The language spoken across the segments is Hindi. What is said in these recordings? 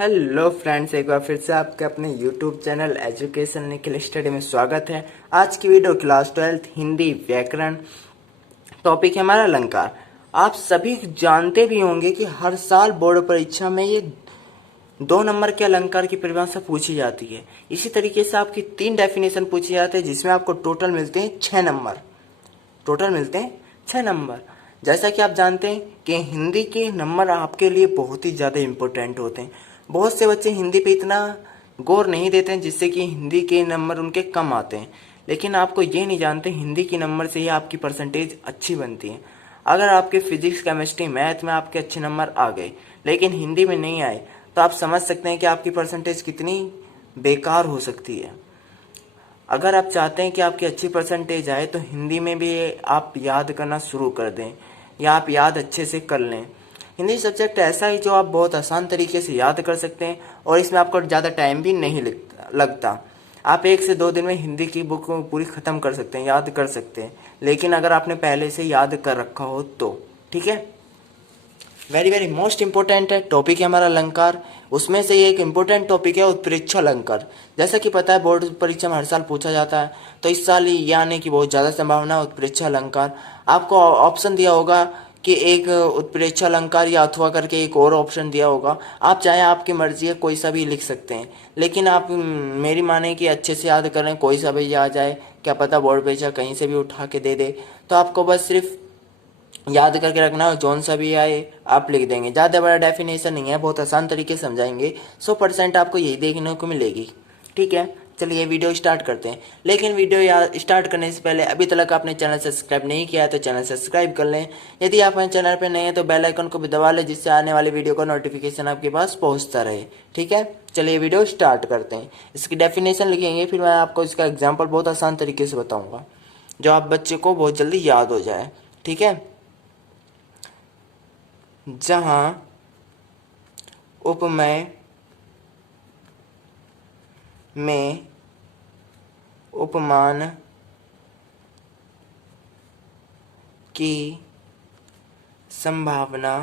हेलो फ्रेंड्स, एक बार फिर से आपके अपने YouTube channel education Nikhil study में स्वागत है। आज की वीडियो क्लास 12 हिंदी व्याकरण टॉपिक है हमारा अलंकार। आप सभी जानते भी होंगे कि हर साल बोर्ड परीक्षा में ये 2 नंबर के अलंकार की परिभाषा पूछी जाती है। इसी तरीके से आपकी 3 डेफिनेशन पूछी जाती है, जिसमें आपको टोटल मिलते हैं 6 नंबर। टोटल मिलते हैं 6 नंबर। जैसा कि आप जानते हैं कि हिंदी के नंबर आपके लिए बहुत ही ज़्यादा इम्पोर्टेंट होते हैं। बहुत से बच्चे हिंदी पे इतना गौर नहीं देते हैं, जिससे कि हिंदी के नंबर उनके कम आते हैं। लेकिन आपको ये नहीं जानते, हिंदी के नंबर से ही आपकी परसेंटेज अच्छी बनती है। अगर आपके फिजिक्स, केमिस्ट्री, मैथ में आपके अच्छे नंबर आ गए लेकिन हिंदी में नहीं आए, तो आप समझ सकते हैं कि आपकी परसेंटेज कितनी बेकार हो सकती है। अगर आप चाहते हैं कि आपकी अच्छी परसेंटेज आए तो हिंदी में भी आप याद करना शुरू कर दें, या आप याद अच्छे से कर लें। हिंदी सब्जेक्ट ऐसा है जो आप बहुत आसान तरीके से याद कर सकते हैं, और इसमें आपको ज़्यादा टाइम भी नहीं लगता। आप 1 से 2 दिन में हिंदी की बुक को पूरी ख़त्म कर सकते हैं, याद कर सकते हैं। लेकिन अगर आपने पहले से याद कर रखा हो तो ठीक है। वेरी वेरी मोस्ट इंपॉर्टेंट है टॉपिक है हमारा अलंकार। उसमें से एक इम्पोर्टेंट टॉपिक है उत्प्रेक्षा अलंकार। जैसा कि पता है बोर्ड परीक्षा में हर साल पूछा जाता है, तो इस साल ये आने की बहुत ज़्यादा संभावना है। उत्प्रेक्षा अलंकार आपको ऑप्शन दिया होगा कि एक उत्प्रेक्षा अलंकार या अथवा करके एक और ऑप्शन दिया होगा। आप चाहे, आपकी मर्जी है, कोई सा भी लिख सकते हैं। लेकिन आप मेरी माने कि अच्छे से याद करें, कोई सा भी आ जाए, क्या पता बोर्ड परीक्षा कहीं से भी उठा के दे दे। तो आपको बस सिर्फ याद करके रखना है, जौन सा भी आए आप लिख देंगे। ज़्यादा बड़ा डेफिनेशन नहीं है, बहुत आसान तरीके से समझाएंगे। 100% आपको यही देखने को मिलेगी। ठीक है, चलिए वीडियो स्टार्ट करते हैं। लेकिन वीडियो स्टार्ट करने से पहले अभी तक आपने चैनल सब्सक्राइब नहीं किया है तो चैनल सब्सक्राइब कर लें। यदि आप हमारे चैनल पर नए हैं तो बेल आइकन को भी दबा लें, जिससे आने वाली वीडियो का नोटिफिकेशन आपके पास पहुंचता रहे। ठीक है, चलिए वीडियो स्टार्ट करते हैं। इसकी डेफिनेशन लिखेंगे, फिर मैं आपको इसका एग्जाम्पल बहुत आसान तरीके से बताऊँगा, जो आप बच्चे को बहुत जल्दी याद हो जाए। ठीक है, जहां उपमेय में उपमान की संभावना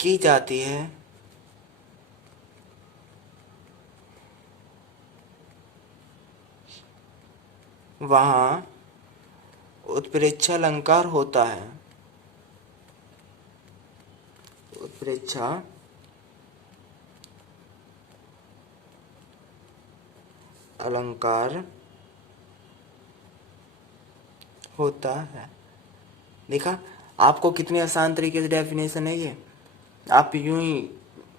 की जाती है, वहां उत्प्रेक्षा अलंकार होता है। उत्प्रेक्षा अलंकार होता है। देखा आपको कितनी आसान तरीके से डेफिनेशन है ये, आप यूं ही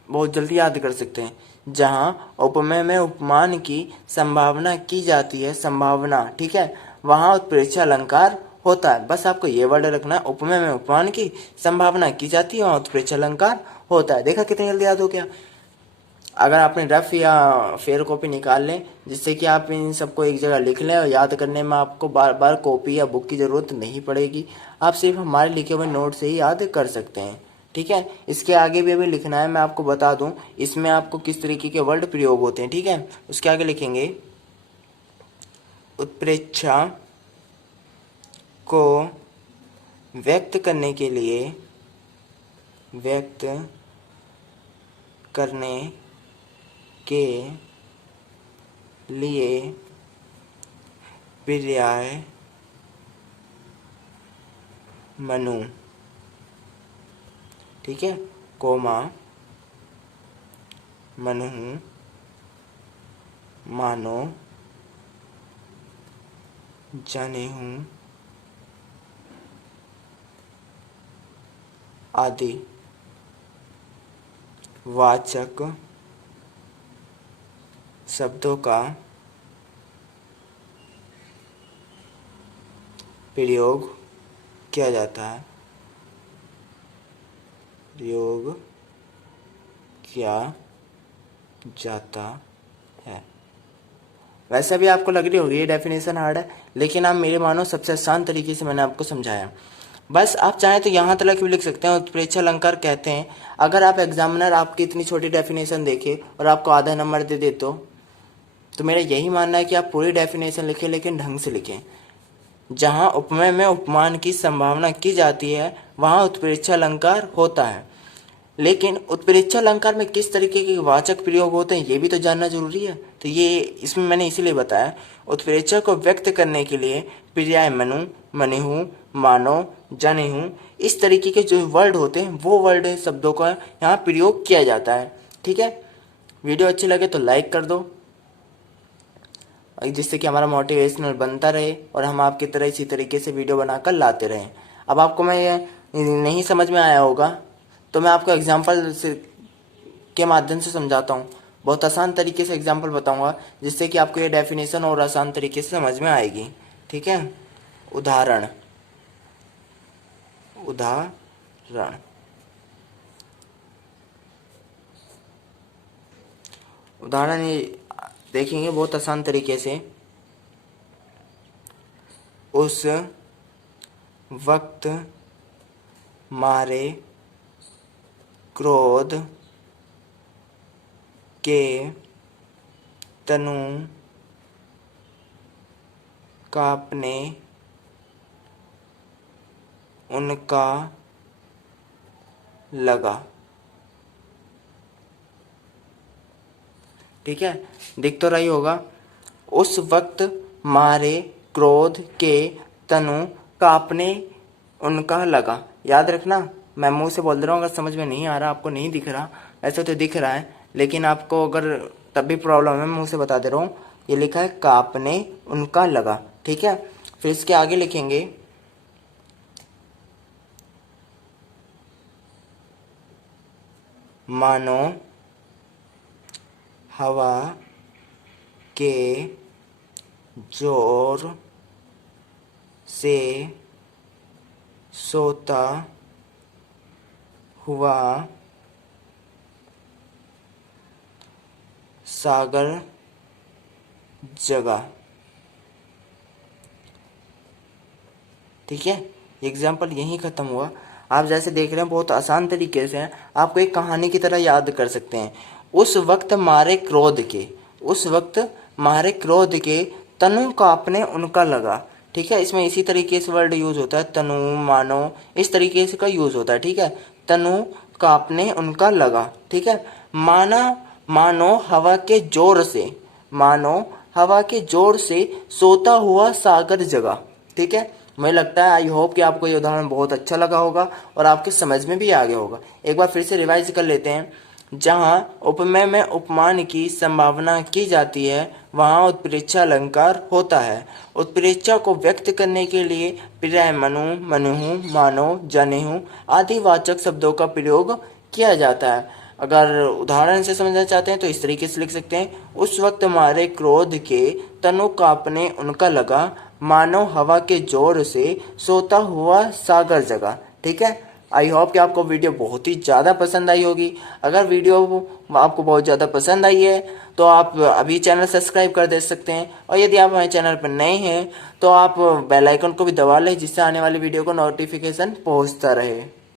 बहुत जल्दी याद कर सकते हैं। जहां उपमेय में उपमान की संभावना की जाती है, संभावना, ठीक है, वहां उत्प्रेक्षा अलंकार होता है। बस आपको ये वर्ड रखना है, उपमेय में उपमान की संभावना की जाती है, वहां उत्प्रेक्षा अलंकार होता है। देखा कितनी जल्दी याद हो गया। अगर आपने रफ या फेयर कॉपी निकाल लें, जिससे कि आप इन सबको एक जगह लिख लें, और याद करने में आपको बार बार कॉपी या बुक की ज़रूरत नहीं पड़ेगी। आप सिर्फ हमारे लिखे हुए नोट से ही याद कर सकते हैं। ठीक है, इसके आगे भी अभी लिखना है, मैं आपको बता दूं इसमें आपको किस तरीके के वर्ड प्रयोग होते हैं। ठीक है, उसके आगे लिखेंगे उत्प्रेक्षा को व्यक्त करने के लिए, व्यक्त करने के लिए पर्याय मनु, ठीक है, कोमा, मनु, मानो, जाने हूँ आदि वाचक शब्दों का प्रयोग किया जाता है, प्रयोग किया जाता है। वैसे भी आपको लग रही होगी ये डेफिनेशन हार्ड है, लेकिन आप मेरे मानो सबसे आसान तरीके से मैंने आपको समझाया। बस आप चाहें तो यहाँ तक भी लिख सकते हैं। उत्प्रेक्षा अलंकार कहते हैं, अगर आप एग्जामिनर आपकी इतनी छोटी डेफिनेशन देखे और आपको आधा नंबर दे दे तो मेरा यही मानना है कि आप पूरी डेफिनेशन लिखें, लेकिन ढंग से लिखें। जहाँ उपमेय में उपमान की संभावना की जाती है वहाँ उत्प्रेक्षा अलंकार होता है। लेकिन उत्प्रेक्षा अलंकार में किस तरीके के वाचक प्रयोग होते हैं ये भी तो जानना जरूरी है। तो ये इसमें मैंने इसीलिए बताया, उत्प्रेक्षा को व्यक्त करने के लिए पर्याय मनु, मनिहु, मानो, जनेहु, इस तरीके के जो वर्ड होते हैं वो वर्ड शब्दों का यहाँ प्रयोग किया जाता है। ठीक है, वीडियो अच्छी लगे तो लाइक कर दो, जिससे कि हमारा मोटिवेशनल बनता रहे और हम आपकी तरह इसी तरीके से वीडियो बनाकर लाते रहें। अब आपको मैं ये नहीं समझ में आया होगा तो मैं आपको एग्जाम्पल से के माध्यम से समझाता हूँ। बहुत आसान तरीके से एग्जाम्पल बताऊंगा जिससे कि आपको ये डेफिनेशन और आसान तरीके से समझ में आएगी। ठीक है, उदाहरण ये देखेंगे बहुत आसान तरीके से। उस वक्त मारे क्रोध के तनु कांपने उनका लगा। ठीक है, दिख तो रही होगा, उस वक्त मारे क्रोध के तनु कांपने उनका लगा। याद रखना, मैं मुंह से बोल रहा हूँ, अगर समझ में नहीं आ रहा, आपको नहीं दिख रहा, ऐसे तो दिख रहा है लेकिन आपको अगर तब भी प्रॉब्लम है, मुंह से बता दे रहा हूँ। ये लिखा है कांपने उनका लगा। ठीक है, फिर इसके आगे लिखेंगे मानो हवा के जोर से सोता हुआ सागर जगा। ठीक है, एग्जाम्पल यहीं खत्म हुआ। आप जैसे देख रहे हैं बहुत आसान तरीके से आपको एक कहानी की तरह याद कर सकते हैं। उस वक्त मारे क्रोध के तनु कांपने उनका लगा। ठीक है, इसमें इसी तरीके से वर्ड यूज होता है, तनु, मानो, इस तरीके से का यूज होता है। ठीक है, तनु कांपने उनका लगा। ठीक है, मानो हवा के जोर से सोता हुआ सागर जगा। ठीक है, मुझे लगता है, आई होप कि आपको ये उदाहरण बहुत अच्छा लगा होगा और आपके समझ में भी आ गया होगा। एक बार फिर से रिवाइज कर लेते हैं। जहाँ उपमेय में उपमान की संभावना की जाती है वहाँ उत्प्रेक्षा अलंकार होता है। उत्प्रेक्षा को व्यक्त करने के लिए पर्याय मनु, मनुहु, मानो, जनेहु आदि वाचक शब्दों का प्रयोग किया जाता है। अगर उदाहरण से समझना चाहते हैं तो इस तरीके से लिख सकते हैं, उस वक्त मारे क्रोध के तनु कांपने उनका लगा, मानो हवा के जोर से सोता हुआ सागर जगा। ठीक है, आई होप कि आपको वीडियो बहुत ही ज़्यादा पसंद आई होगी। अगर वीडियो आपको बहुत ज़्यादा पसंद आई है तो आप अभी चैनल सब्सक्राइब कर दे सकते हैं, और यदि आप हमारे चैनल पर नए हैं तो आप बेल आइकन को भी दबा लें जिससे आने वाली वीडियो को नोटिफिकेशन पहुंचता रहे।